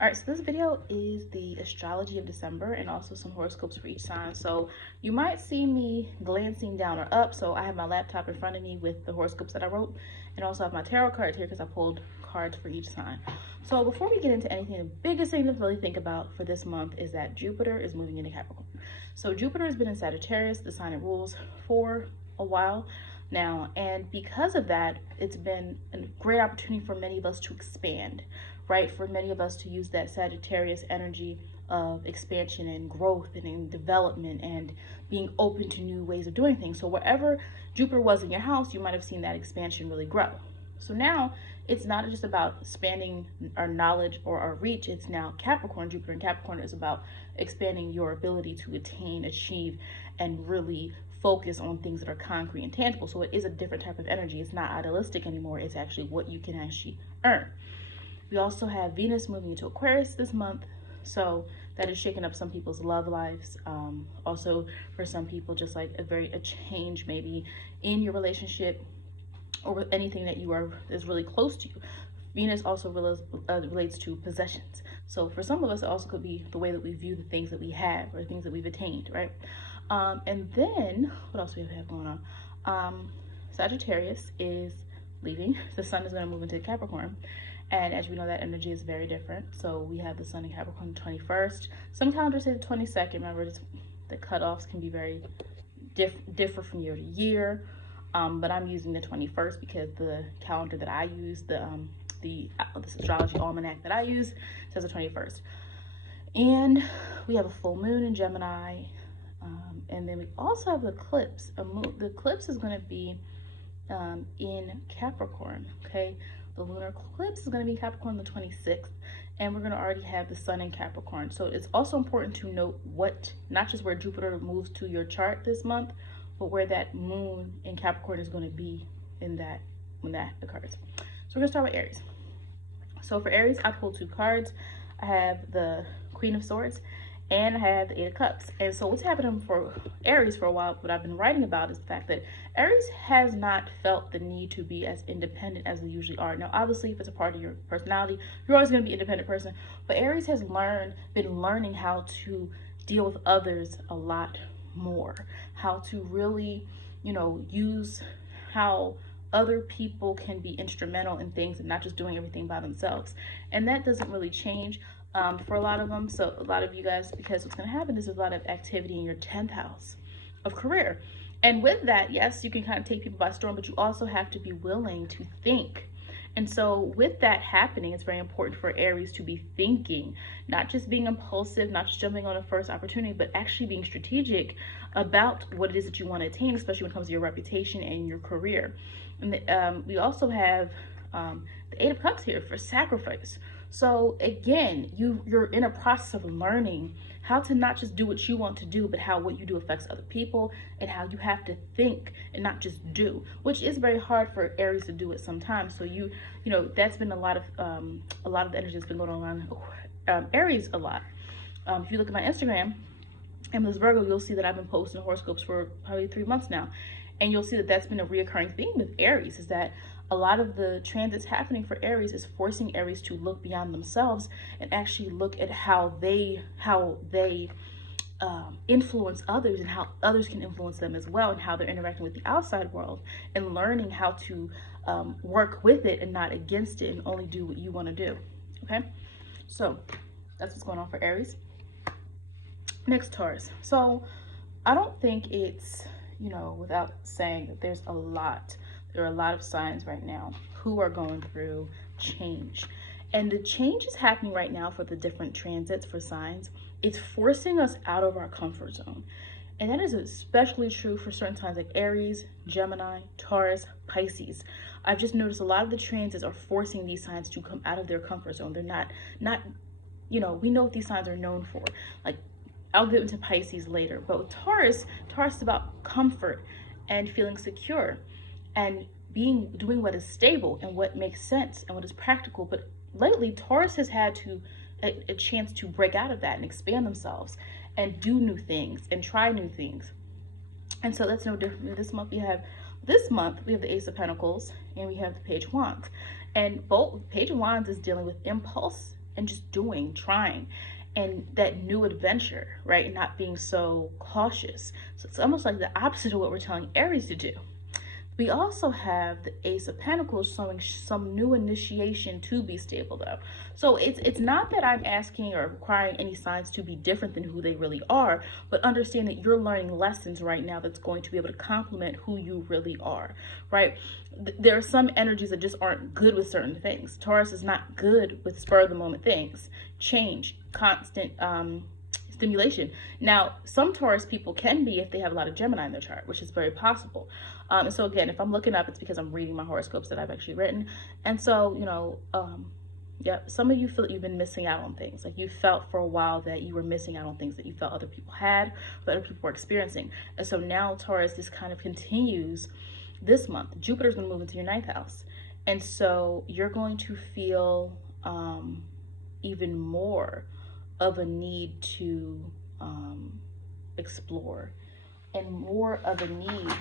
All right, so this video is the astrology of December and also some horoscopes for each sign. So you might see me glancing down or up. So I have my laptop in front of me with the horoscopes that I wrote, and also have my tarot cards here because I pulled cards for each sign. So before we get into anything, the biggest thing to really think about for this month is that Jupiter is moving into Capricorn. So Jupiter has been in Sagittarius, the sign it rules, for a while now, and because of that, it's been a great opportunity for many of us to expand, right? For many of us to use that Sagittarius energy of expansion and growth and in development and being open to new ways of doing things. So wherever Jupiter was in your house, you might have seen that expansion really grow. So now it's not just about expanding our knowledge or our reach. It's now Capricorn. Jupiter and Capricorn is about expanding your ability to attain, achieve, and really focus on things that are concrete and tangible. So it is a different type of energy. It's not idealistic anymore. It's actually what you can actually earn. We also have Venus moving into Aquarius this month. So that is shaking up some people's love lives. Also for some people, just like a change maybe in your relationship or with anything that is really close to you. Venus also relates to possessions. So for some of us, it also could be the way that we view the things that we have or things that we've attained, right? And then what else do we have going on? Sagittarius is leaving. The sun is going to move into Capricorn. And as we know, that energy is very different. So we have the sun in Capricorn the 21st. Some calendars say the 22nd. Remember, the cutoffs can be very differ from year to year. But I'm using the 21st because the calendar that I use, this astrology almanac that I use, says the 21st. And we have a full moon in Gemini. And then we also have the eclipse. The eclipse is going to be in Capricorn, okay? The lunar eclipse is going to be Capricorn the 26th, and we're going to already have the sun in Capricorn. So it's also important to note not just where Jupiter moves to your chart this month, but where that moon in Capricorn is going to be when that occurs. So we're going to start with Aries. So for Aries, I pulled two cards. I have the Queen of Swords and I have the Eight of Cups. And so what's happening for Aries for a while, what I've been writing about is the fact that Aries has not felt the need to be as independent as we usually are. Now, obviously, if it's a part of your personality, you're always going to be an independent person. But Aries has been learning how to deal with others a lot more, how to really, use how other people can be instrumental in things and not just doing everything by themselves. And that doesn't really change for a lot of them. So a lot of you guys, because what's going to happen is there's a lot of activity in your 10th house of career. And with that, yes, you can kind of take people by storm, but you also have to be willing to think. And so with that happening, it's very important for Aries to be thinking, not just being impulsive, not just jumping on the first opportunity, but actually being strategic about what it is that you want to attain, especially when it comes to your reputation and your career. And we also have the Eight of Cups here for sacrifice. So again, you're in a process of learning how to not just do what you want to do, but how what you do affects other people and how you have to think and not just do, which is very hard for Aries to do it sometimes. So that's been a lot of the energy that's been going on around Aries a lot. If you look at my Instagram, and this Virgo, you'll see that I've been posting horoscopes for probably 3 months now. And you'll see that that's been a reoccurring theme with Aries, is that a lot of the transits happening for Aries is forcing Aries to look beyond themselves and actually look at how they influence others and how others can influence them as well, and how they're interacting with the outside world, and learning how to work with it and not against it, and only do what you want to do. Okay, so that's what's going on for Aries. Next, Taurus. So I don't think it's, without saying that there are a lot of signs right now who are going through change. And the change is happening right now for the different transits for signs. It's forcing us out of our comfort zone. And that is especially true for certain signs like Aries, Gemini, Taurus, Pisces. I've just noticed a lot of the transits are forcing these signs to come out of their comfort zone. They're not, we know what these signs are known for. Like, I'll get into Pisces later, but with Taurus is about comfort and feeling secure and doing what is stable and what makes sense and what is practical. But lately, Taurus has had a chance to break out of that and expand themselves and do new things and try new things. And so that's no different. This month we have the Ace of Pentacles and we have the Page of Wands. And both Page of Wands is dealing with impulse and just doing, trying, and that new adventure, right? And not being so cautious. So it's almost like the opposite of what we're telling Aries to do. We also have the Ace of Pentacles showing some new initiation to be stable though. So it's not that I'm asking or requiring any signs to be different than who they really are, but understand that you're learning lessons right now that's going to be able to complement who you really are, right? There are some energies that just aren't good with certain things. Taurus is not good with spur of the moment things, change, constant stimulation. Now, some Taurus people can be if they have a lot of Gemini in their chart, which is very possible. And so again, if I'm looking up, it's because I'm reading my horoscopes that I've actually written. And so, yeah, some of you feel that you've been missing out on things. Like you felt for a while that you were missing out on things that you felt other people had, that other people were experiencing. And so now, Taurus, this kind of continues this month. Jupiter's going to move into your 9th house. And so you're going to feel even more of a need to explore, and more of a need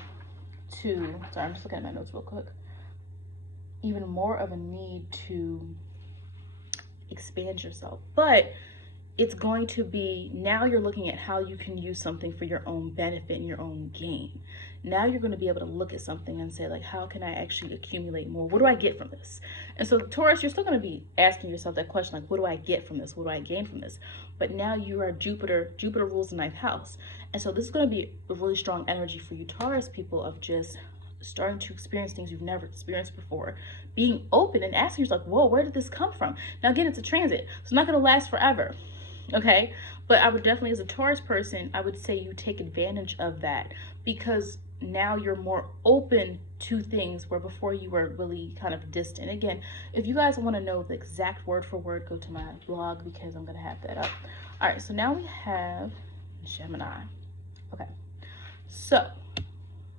to, sorry, I'm just looking at my notes real quick, even more of a need to expand yourself. But it's going to be, now you're looking at how you can use something for your own benefit and your own gain. Now you're going to be able to look at something and say, like, how can I actually accumulate more? What do I get from this? And so Taurus, you're still going to be asking yourself that question, like, what do I get from this? What do I gain from this? But now you are Jupiter rules the 9th house. And so this is going to be a really strong energy for you Taurus people, of just starting to experience things you've never experienced before, being open and asking yourself, whoa, where did this come from? Now again, it's a transit, so it's not going to last forever. Okay, but I would definitely, as a Taurus person, I would say you take advantage of that, because now you're more open to things where before you were really kind of distant. Again, if you guys want to know the exact word for word, go to my blog, because I'm going to have that up. All right, so now we have Gemini. Okay, so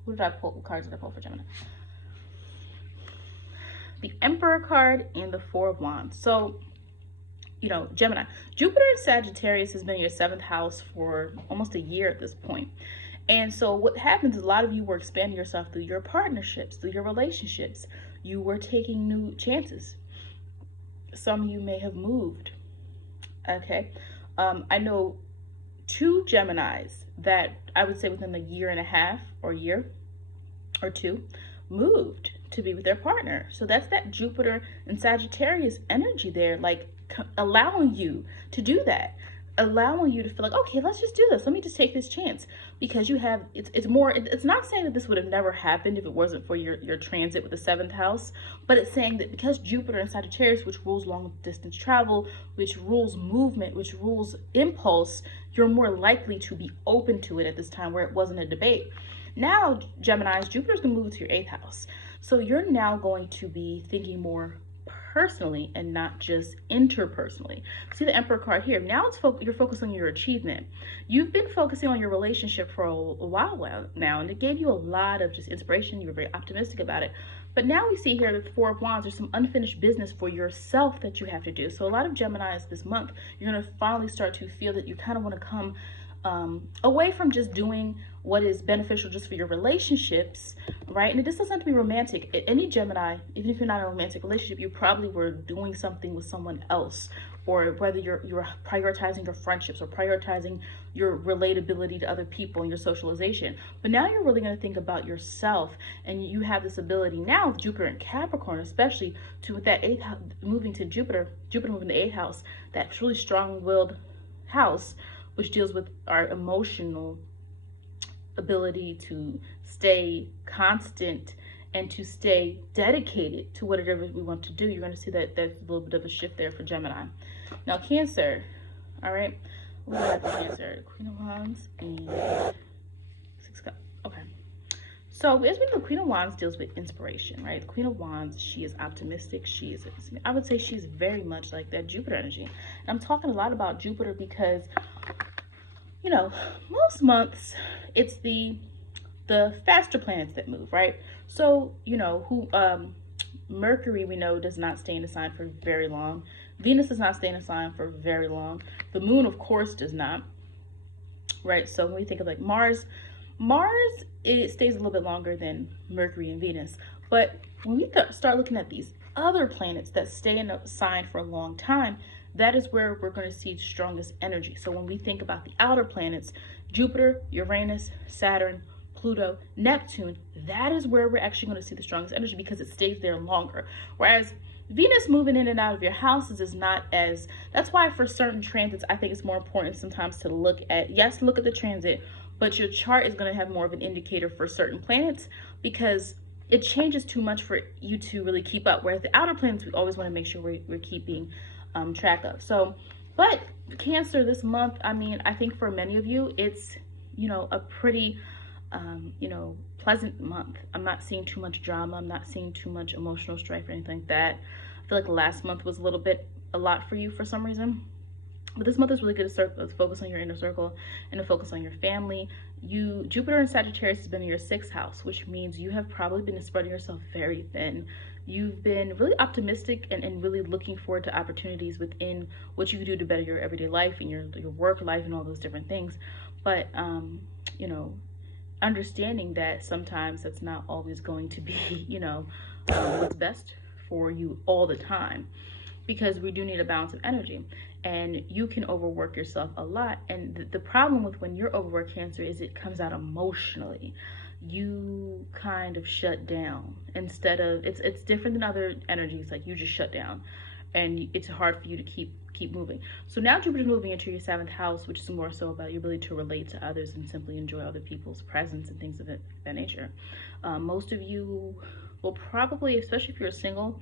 what did I pull? What cards did I pull for Gemini? The Emperor card and the Four of Wands. So, Gemini, Jupiter in Sagittarius has been in your 7th house for almost a year at this point. And so what happens is a lot of you were expanding yourself through your partnerships, through your relationships. You were taking new chances. Some of you may have moved. Okay. I know 2 Geminis that I would say within a year and a half or year or 2 moved to be with their partner. So that's that Jupiter and Sagittarius energy there, like allowing you to do that, allowing you to feel like, okay, let's just do this. Let me just take this chance, because you have, it's not saying that this would have never happened if it wasn't for your transit with the 7th house, but it's saying that because Jupiter and Sagittarius, which rules long distance travel, which rules movement, which rules impulse, you're more likely to be open to it at this time where it wasn't a debate. Now, Geminis, Jupiter's going to move to your 8th house. So you're now going to be thinking more personally and not just interpersonally. See the Emperor card here. Now you're focusing on your achievement. You've been focusing on your relationship for a while now, and it gave you a lot of just inspiration. You were very optimistic about it. But now we see here that the Four of Wands, there's some unfinished business for yourself that you have to do. So a lot of Geminis this month, you're going to finally start to feel that you kind of want to come away from just doing what is beneficial just for your relationships, right? And this doesn't have to be romantic. Any Gemini, even if you're not in a romantic relationship, you probably were doing something with someone else, or whether you're prioritizing your friendships or prioritizing your relatability to other people and your socialization. But now you're really going to think about yourself, and you have this ability now with Jupiter and Capricorn, especially to, with that 8th house moving to Jupiter moving to the 8th house, that truly strong-willed house, which deals with our emotional ability to stay constant and to stay dedicated to whatever we want to do. You're going to see that there's a little bit of a shift there for Gemini. Now, Cancer, all right, we got the Cancer, Queen of Wands and 6 Cups. Okay, so as we know, the Queen of Wands deals with inspiration, right? The Queen of Wands, she is optimistic. I would say she's very much like that Jupiter energy. And I'm talking a lot about Jupiter because, most months it's the faster planets that move, right? So, Mercury, we know, does not stay in a sign for very long. Venus does not stay in a sign for very long. The moon, of course, does not, right? So when we think of like Mars, it stays a little bit longer than Mercury and Venus. But when we start looking at these other planets that stay in a sign for a long time, that is where we're going to see the strongest energy. So when we think about the outer planets, Jupiter, Uranus, Saturn, Pluto, Neptune, that is where we're actually going to see the strongest energy because it stays there longer. Whereas Venus moving in and out of your houses is not as, that's why for certain transits, I think it's more important sometimes to look at, yes, look at the transit, but your chart is going to have more of an indicator for certain planets because it changes too much for you to really keep up. Whereas the outer planets, we always want to make sure we're keeping track of. So, but Cancer this month, I mean, I think for many of you, it's, you know, a pretty, you know, pleasant month. I'm not seeing too much drama. I'm not seeing too much emotional strife or anything like that. I feel like last month was a lot for you for some reason. But this month is really good to focus on your inner circle and to focus on your family. Jupiter and Sagittarius has been in your 6th house, which means you have probably been spreading yourself very thin. You've been really optimistic and really looking forward to opportunities within what you can do to better your everyday life and your work life and all those different things. But, you know, understanding that sometimes that's not always going to be, you know, what's best for you all the time, because we do need a balance of energy, and you can overwork yourself a lot. And the problem with when you're overworked, Cancer, is it comes out emotionally. You kind of shut down instead of, it's different than other energies, like you just shut down and it's hard for you to keep moving. So now Jupiter's moving into your 7th house, which is more so about your ability to relate to others and simply enjoy other people's presence and things of that nature. Most of you will probably, especially if you're single,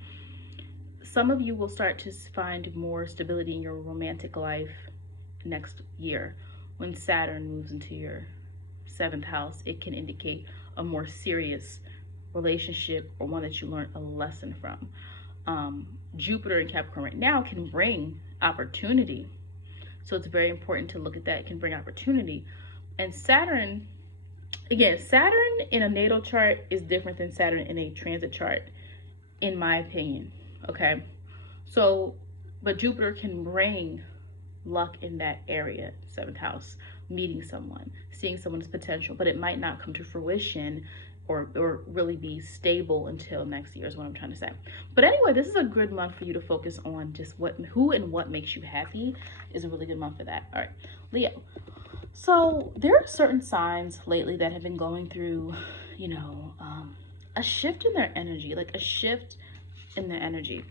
some of you will start to find more stability in your romantic life next year. When Saturn moves into your 7th house, it can indicate a more serious relationship or one that you learned a lesson from. Jupiter in Capricorn right now can bring opportunity. So it's very important to look at that. It can bring opportunity. And Saturn, again, Saturn in a natal chart is different than Saturn in a transit chart, in my opinion. Okay. So, but Jupiter can bring luck in that area, 7th house, meeting someone, seeing someone's potential, but it might not come to fruition or really be stable until next year is what I'm trying to say. But anyway, this is a good month for you to focus on just who and what makes you happy is a really good month for that. All right, Leo. So there are certain signs lately that have been going through, you know, a shift in their energy, like a shift in their energy.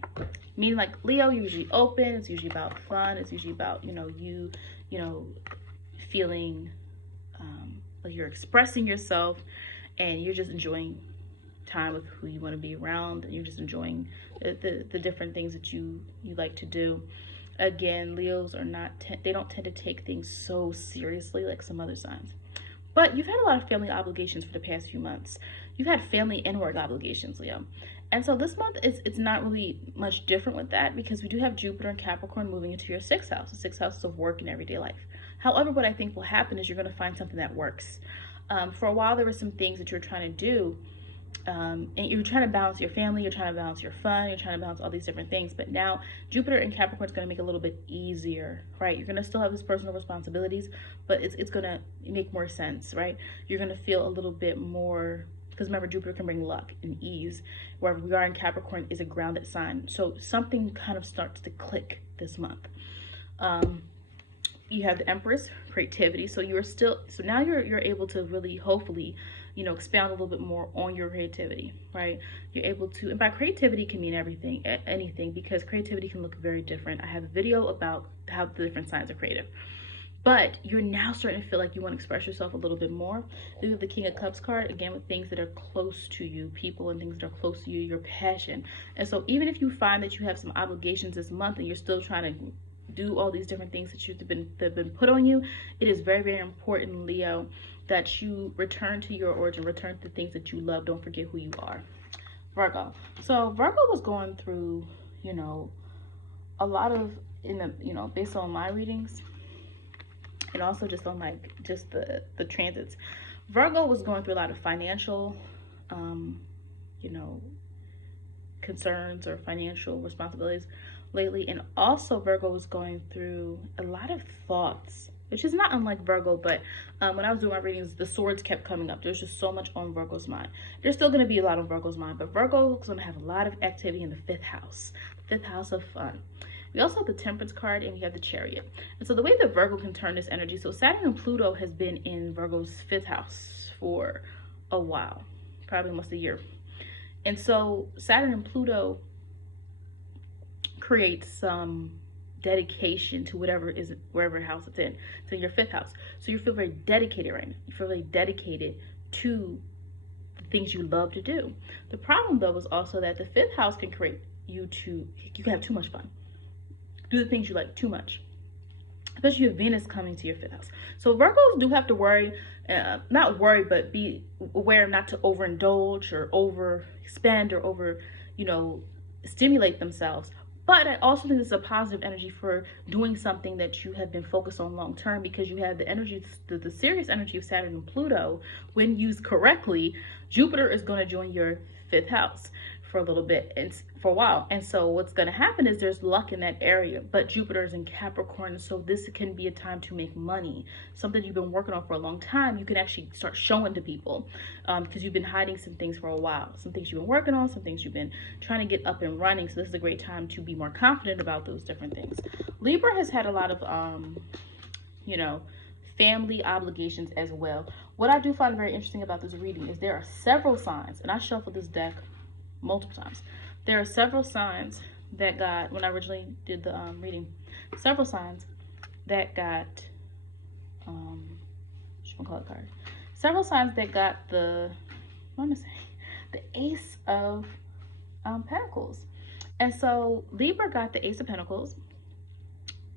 Meaning, like, Leo, you're usually open, it's usually about fun, it's usually about, you know, feeling like you're expressing yourself and you're just enjoying time with who you want to be around, and you're just enjoying the different things that you like to do. Again, Leos are not, they don't tend to take things so seriously like some other signs. But you've had a lot of family obligations for the past few months. You've had family and work obligations, Leo. And so this month, it's not really much different with that, because we do have Jupiter and Capricorn moving into your 6th house. The 6th house is of work and everyday life. However, what I think will happen is you're going to find something that works. For a while, there were some things that you're trying to do, and you're trying to balance your family, you're trying to balance your fun, you're trying to balance all these different things. But now Jupiter and Capricorn is going to make it a little bit easier, right? You're going to still have these personal responsibilities, but it's going to make more sense, right? You're going to feel a little bit more, because remember, Jupiter can bring luck and ease, where we are in Capricorn is a grounded sign. So something kind of starts to click this month. You have the Empress, creativity. So now you're able to really, hopefully, you know, expound a little bit more on your creativity, right? You're able to, and by creativity can mean anything, because creativity can look very different. I have a video about how the different signs are creative. But you're now starting to feel like you want to express yourself a little bit more. You have the King of Cups card, again, with things that are close to you, people and things that are close to you, your passion. And so even if you find that you have some obligations this month and you're still trying to do all these different things that have been put on you, it is very, very important, Leo, that you return to your origin, return to the things that you love. Don't forget who you are. Virgo. So Virgo was going through, you know, a lot of, based on my readings, and also just on the transits, Virgo was going through a lot of financial, concerns or financial responsibilities lately. And also Virgo was going through a lot of thoughts, which is not unlike Virgo, but when I was doing my readings, the swords kept coming up. There's just so much on Virgo's mind. There's still going to be a lot on Virgo's mind, but Virgo is going to have a lot of activity in the 5th house, the 5th house of fun. We also have the Temperance card, and we have the Chariot. And so the way that Virgo can turn this energy, so Saturn and Pluto has been in Virgo's 5th house for a while, probably almost a year. And so Saturn and Pluto creates some dedication to wherever house it's in. So your 5th house. So you feel very dedicated right now. You feel very dedicated to the things you love to do. The problem though is also that the 5th house can create you can have too much fun. Do the things you like too much. Especially if Venus coming to your 5th house. So Virgos do have to worry, not worry, but be aware not to overindulge or overspend or over, stimulate themselves. But I also think this is a positive energy for doing something that you have been focused on long term, because you have the energy, the serious energy of Saturn and Pluto. When used correctly, Jupiter is going to join your 5th house for a little bit and for a while. And so what's going to happen is there's luck in that area, but Jupiter is in Capricorn. So this can be a time to make money. Something you've been working on for a long time, you can actually start showing to people, because you've been hiding some things for a while. Some things you've been working on, some things you've been trying to get up and running. So this is a great time to be more confident about those different things. Libra has had a lot of, family obligations as well. What I do find very interesting about this reading is there are several signs, and I shuffled this deck multiple times. There are several signs that got, when I originally did the reading, several signs that got several signs that got the Ace of Pentacles. And so Libra got the Ace of Pentacles,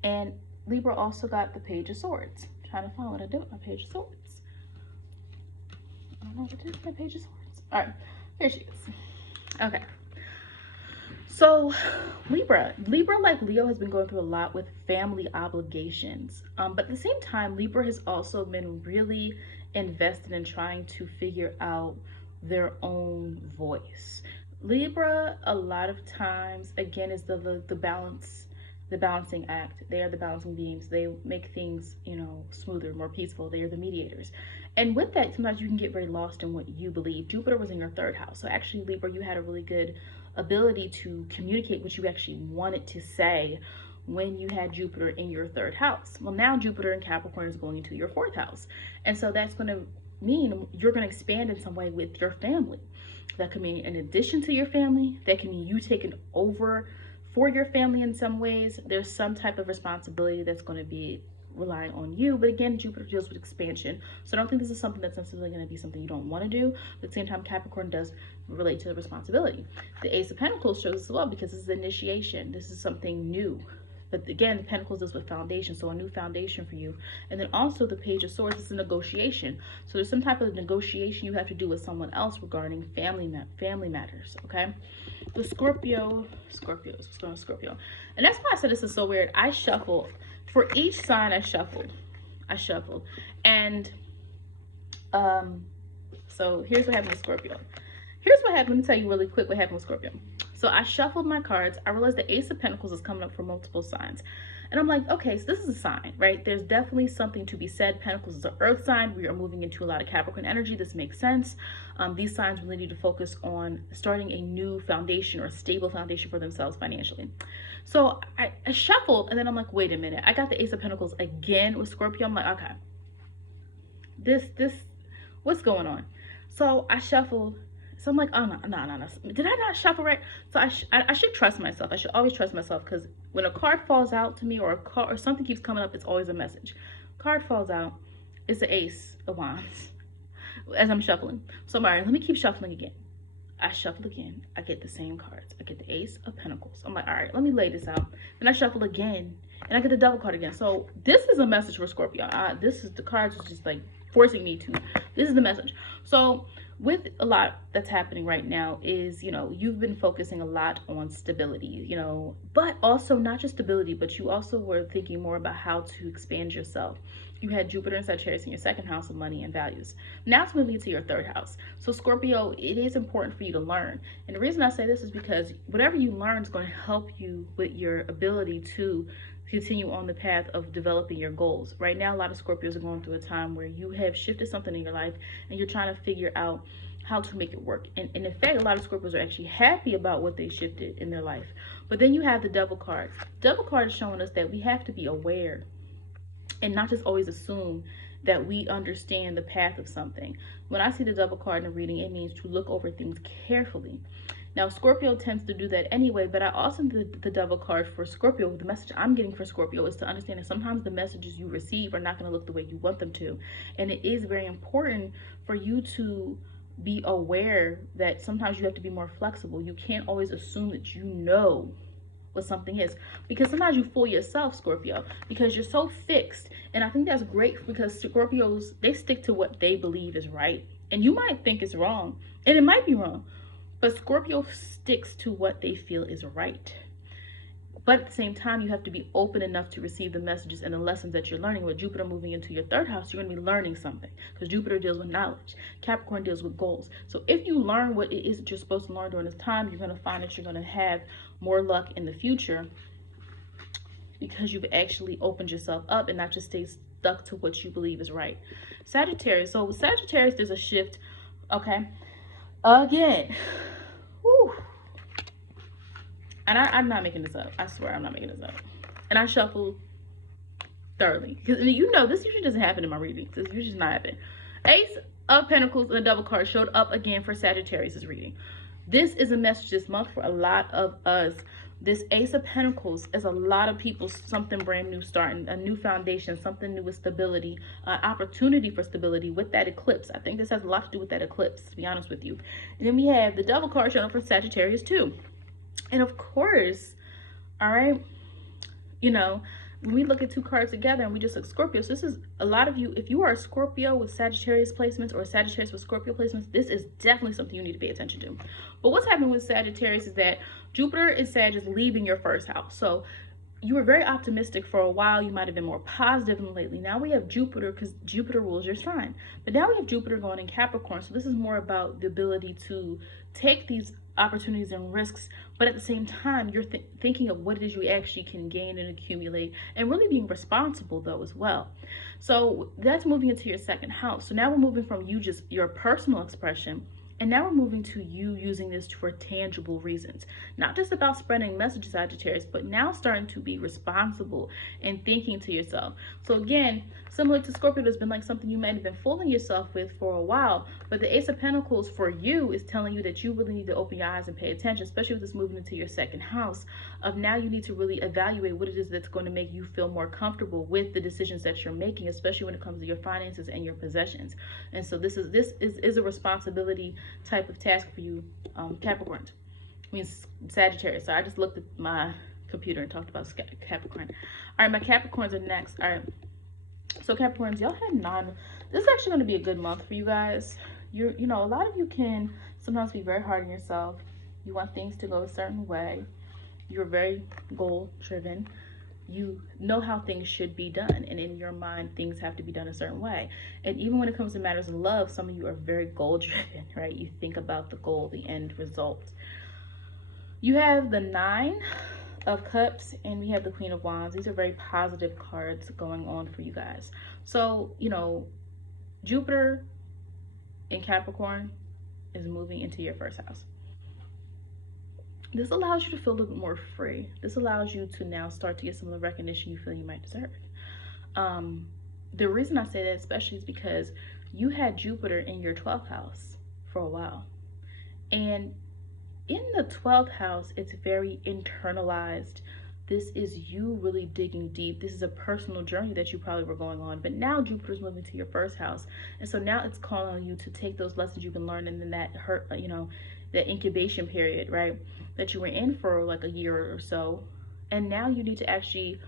and Libra also got the Page of Swords. I'm trying to find what I did with my Page of Swords. I don't know what it is, my Page of Swords. All right, here she is. Okay, so Libra like Leo has been going through a lot with family obligations, but at the same time Libra has also been really invested in trying to figure out their own voice. Libra a lot of times, again, is the balancing act. They are the balancing beams. They make things, smoother, more peaceful. They are the mediators. And with that, sometimes you can get very lost in what you believe. Jupiter was in your 3rd house. So actually, Libra, you had a really good ability to communicate what you actually wanted to say when you had Jupiter in your 3rd house. Well, now Jupiter in Capricorn is going into your 4th house. And so that's going to mean you're going to expand in some way with your family. That could mean in addition to your family. That can mean you taking over for your family in some ways. There's some type of responsibility that's going to be relying on you. But again, Jupiter deals with expansion. So I don't think this is something that's necessarily going to be something you don't want to do. But at the same time, Capricorn does relate to the responsibility. The Ace of Pentacles shows as well, because this is initiation. This is something new. But again, the Pentacles deals with foundation, so a new foundation for you. And then also the Page of Swords is a negotiation. So there's some type of negotiation you have to do with someone else regarding family matters, okay? The Scorpio, what's going on Scorpio? And that's why I said this is so weird. I shuffled. For each sign I shuffled. And so here's what happened with Scorpio. Let me tell you really quick what happened with Scorpio. So I shuffled my cards. I realized the Ace of Pentacles is coming up for multiple signs. And I'm like, okay, so this is a sign, right? There's definitely something to be said. Pentacles is an earth sign. We are moving into a lot of Capricorn energy. This makes sense. These signs really need to focus on starting a new foundation or a stable foundation for themselves financially. So I shuffled, and then I'm like, wait a minute. I got the Ace of Pentacles again with Scorpio. I'm like, okay, what's going on? So I shuffled. So I'm like, oh, no. Did I not shuffle right? So I should trust myself. I should always trust myself, because when a card falls out to me, or something keeps coming up, it's always a message. Card falls out, it's the Ace of Wands as I'm shuffling. So I'm all right, let me keep shuffling again. I shuffle again. I get the same cards. I get the Ace of Pentacles. I'm like, all right, let me lay this out. Then I shuffle again, and I get the double card again. So this is a message for Scorpio. The cards is just like forcing me to. This is the message. So with a lot that's happening right now is, you've been focusing a lot on stability, but also not just stability, but you also were thinking more about how to expand yourself. You had Jupiter and Sagittarius in your 2nd house of money and values. Now it's moving into your 3rd house. So Scorpio, it is important for you to learn. And the reason I say this is because whatever you learn is going to help you with your ability to continue on the path of developing your goals. Right now, a lot of Scorpios are going through a time where you have shifted something in your life and you're trying to figure out how to make it work. And in fact, a lot of Scorpios are actually happy about what they shifted in their life. But then you have the Devil card. Devil card is showing us that we have to be aware and not just always assume that we understand the path of something. When I see the Devil card in a reading, it means to look over things carefully. Now, Scorpio tends to do that anyway, but I also the Devil card for Scorpio. The message I'm getting for Scorpio is to understand that sometimes the messages you receive are not going to look the way you want them to. And it is very important for you to be aware that sometimes you have to be more flexible. You can't always assume that you know what something is, because sometimes you fool yourself, Scorpio, because you're so fixed. And I think that's great, because Scorpios, they stick to what they believe is right, and you might think it's wrong, and it might be wrong, but Scorpio sticks to what they feel is right. But at the same time, you have to be open enough to receive the messages and the lessons that you're learning. With Jupiter moving into your third house, you're going to be learning something, because Jupiter deals with knowledge. Capricorn deals with goals. So if you learn what it is that you're supposed to learn during this time, you're going to find that you're going to have more luck in the future, because you've actually opened yourself up and not just stay stuck to what you believe is right. Sagittarius. So with Sagittarius, there's a shift. Okay. Again. Whew. And I'm not making this up. I swear I'm not making this up. And I shuffled thoroughly, because you know this usually doesn't happen in my readings. This usually does not happen. Ace of Pentacles and the Devil card showed up again for Sagittarius' reading. This is a message this month for a lot of us. This Ace of Pentacles is a lot of people, something brand new starting, a new foundation, something new with stability, opportunity for stability with that eclipse. I think this has a lot to do with that eclipse, to be honest with you. And then we have the Devil card showing up for Sagittarius too. And of course, all right, you know, when we look at two cards together and we just look Scorpio, so this is a lot of you, if you are a Scorpio with Sagittarius placements or a Sagittarius with Scorpio placements, this is definitely something you need to pay attention to. But what's happening with Sagittarius is that Jupiter and Sag is leaving your first house. So you were very optimistic for a while. You might have been more positive than lately. Now we have Jupiter, because Jupiter rules your sign. But now we have Jupiter going in Capricorn. So this is more about the ability to take these opportunities and risks, but at the same time you're thinking of what it is you actually can gain and accumulate, and really being responsible though as well. So that's moving into your second house. So now we're moving from you just your personal expression, and now we're moving to you using this for tangible reasons. Not just about spreading messages, Sagittarius, but now starting to be responsible and thinking to yourself. So again, similar to Scorpio, there's been like something you might have been fooling yourself with for a while, but the Ace of Pentacles for you is telling you that you really need to open your eyes and pay attention, especially with this moving into your second house, of now you need to really evaluate what it is that's going to make you feel more comfortable with the decisions that you're making, especially when it comes to your finances and your possessions. And so this is a responsibility type of task for you, Capricorn. I mean Sagittarius. So I just looked at my computer and talked about Capricorn. All right, my Capricorns are next. All right, so Capricorns, y'all had 9. This is actually going to be a good month for you guys. You know, a lot of you can sometimes be very hard on yourself. You want things to go a certain way. You're very goal driven. You know how things should be done, and in your mind things have to be done a certain way. And even when it comes to matters of love, some of you are very goal driven, right? You think about the goal, the end result. You have the 9 of Cups and we have the Queen of Wands. These are very positive cards going on for you guys. So, you know, Jupiter in Capricorn is moving into your first house. This allows you to feel a little bit more free. This allows you to now start to get some of the recognition you feel you might deserve. The reason I say that especially is because you had Jupiter in your 12th house for a while. And in the 12th house, it's very internalized. This is you really digging deep. This is a personal journey that you probably were going on. But now Jupiter's moving to your first house. And so now it's calling on you to take those lessons you've been learning in that that incubation period, right, that you were in for like a year or so. And now you need to actually,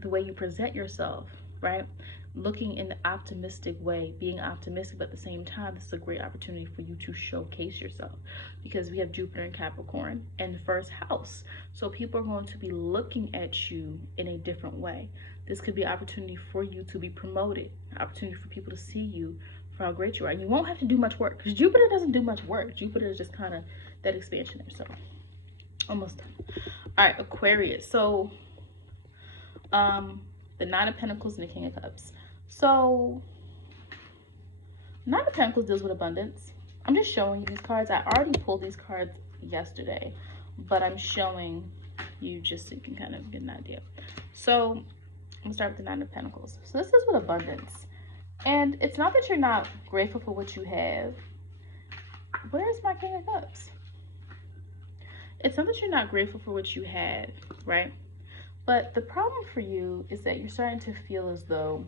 the way you present yourself, right, looking in the optimistic way, being optimistic, but at the same time, this is a great opportunity for you to showcase yourself, because we have Jupiter in Capricorn and the first house. So people are going to be looking at you in a different way. This could be an opportunity for you to be promoted, an opportunity for people to see you for how great you are. And you won't have to do much work, because Jupiter doesn't do much work. Jupiter is just kind of that expansion there. So almost done. All right, Aquarius. So the 9 of Pentacles and the King of Cups. So 9 of Pentacles deals with abundance. I'm just showing you these cards. I already pulled these cards yesterday, but I'm showing you just so you can kind of get an idea. So I'm gonna start with the Nine of Pentacles. So this is with abundance. And it's not that you're not grateful for what you have. Where's my King of Cups? It's not that you're not grateful for what you had, right? But the problem for you is that you're starting to feel as though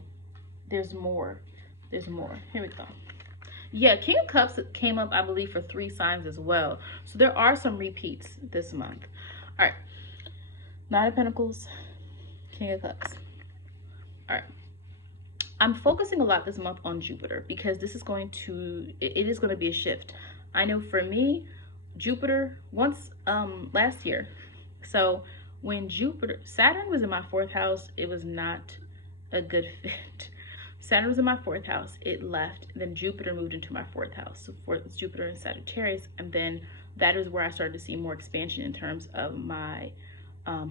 there's more. There's more. Here we go. Yeah, King of Cups came up, I believe, for 3 signs as well. So there are some repeats this month. All right. Nine of Pentacles, King of Cups. All right. I'm focusing a lot this month on Jupiter because this is going to, it is going to be a shift. I know for me, Jupiter, once last year, so when Saturn was in my 4th house, it was not a good fit. Saturn was in my 4th house, it left, then Jupiter moved into my 4th house. So 4th is Jupiter and Sagittarius, and then that is where I started to see more expansion in terms of my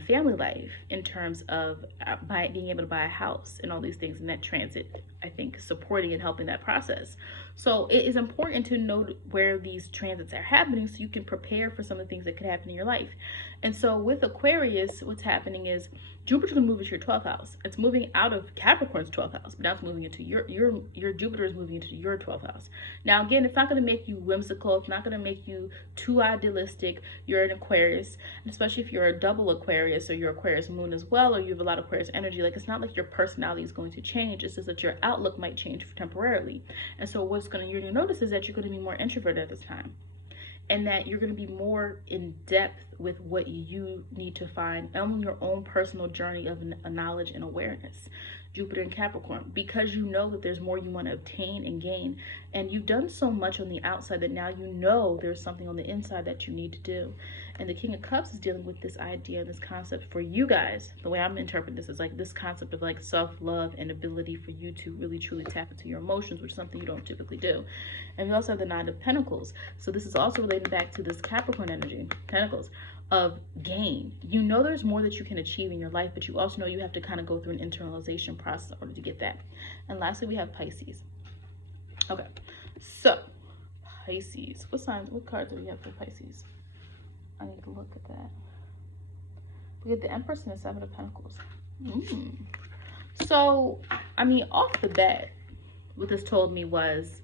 family life, in terms of being able to buy a house and all these things, and that transit, I think, supporting and helping that process. So it is important to know where these transits are happening so you can prepare for some of the things that could happen in your life. And so with Aquarius, what's happening is Jupiter's going to move into your 12th house. It's moving out of Capricorn's 12th house, but now it's moving into your Jupiter is moving into your 12th house. Now, again, it's not going to make you whimsical. It's not going to make you too idealistic. You're an Aquarius, and especially if you're a double Aquarius or you're Aquarius moon as well, or you have a lot of Aquarius energy. Like, it's not like your personality is going to change. It's just that your outlook might change temporarily. And so you're going to notice is that you're going to be more introverted at this time, and that you're going to be more in depth with what you need to find on your own personal journey of knowledge and awareness. Jupiter and Capricorn, because you know that there's more you want to obtain and gain, and you've done so much on the outside that now you know there's something on the inside that you need to do. And the King of Cups is dealing with this idea, this concept for you guys. The way I'm interpreting this is like this concept of like self-love and ability for you to really truly tap into your emotions, which is something you don't typically do. And we also have the Nine of Pentacles. So this is also relating back to this Capricorn energy, Pentacles, of gain. You know there's more that you can achieve in your life, but you also know you have to kind of go through an internalization process in order to get that. And lastly, we have Pisces. Okay, so Pisces. What cards do we have for Pisces? I need to look at that. We get the Empress and the Seven of Pentacles. So, I mean, off the bat, what this told me was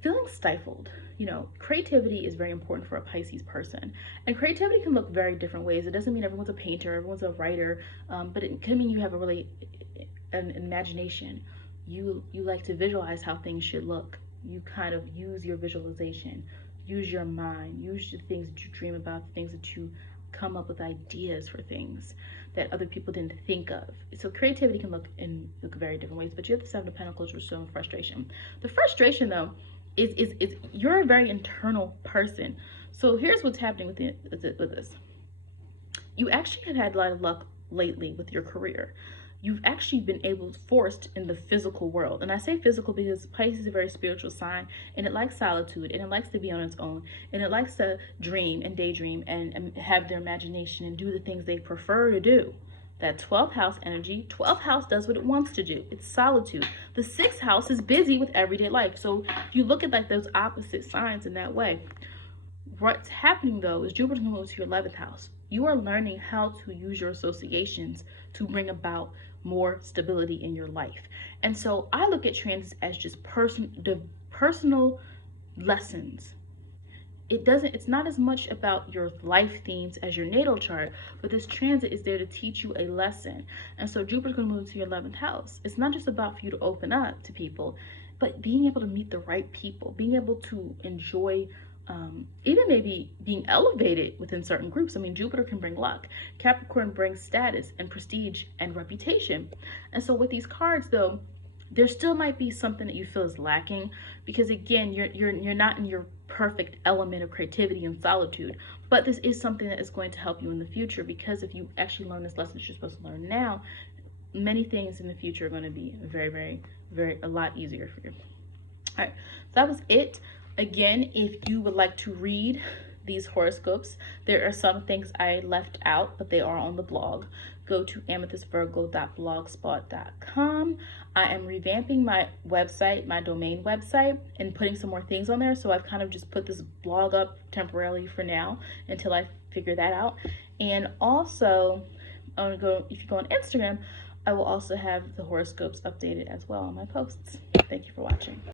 feeling stifled. You know, creativity is very important for a Pisces person. And creativity can look very different ways. It doesn't mean everyone's a painter, everyone's a writer, but it can mean you have an imagination. You like to visualize how things should look. You kind of use your visualization, use your mind, use the things that you dream about, the things that you come up with ideas for things that other people didn't think of. So creativity can look very different ways, but you have the Seven of Pentacles, which is showing frustration. The frustration, though, is you're a very internal person. So here's what's happening with this. You actually have had a lot of luck lately with your career. You've actually been forced in the physical world. And I say physical because Pisces is a very spiritual sign, and it likes solitude, and it likes to be on its own, and it likes to dream and daydream and have their imagination and do the things they prefer to do. That 12th house energy, 12th house does what it wants to do. It's solitude. The 6th house is busy with everyday life. So if you look at like those opposite signs in that way, what's happening though is Jupiter's going to move to your 11th house. You are learning how to use your associations to bring about more stability in your life. And so I look at transits as just personal lessons. It's not as much about your life themes as your natal chart, but this transit is there to teach you a lesson. And so Jupiter's going to move to your 11th house. It's not just about for you to open up to people, but being able to meet the right people, being able to enjoy even maybe being elevated within certain groups. I mean, Jupiter can bring luck. Capricorn brings status and prestige and reputation. And so with these cards, though, there still might be something that you feel is lacking because, again, you're not in your perfect element of creativity and solitude. But this is something that is going to help you in the future, because if you actually learn this lesson that you're supposed to learn now, many things in the future are going to be a lot easier for you. All right, so that was it. Again, if you would like to read these horoscopes, there are some things I left out, but they are on the blog. go to amethystvirgo.blogspot.com. I am revamping my website, my domain website, and putting some more things on there. So I've kind of just put this blog up temporarily for now until I figure that out. And also, if you go on Instagram, I will also have the horoscopes updated as well on my posts. Thank you for watching.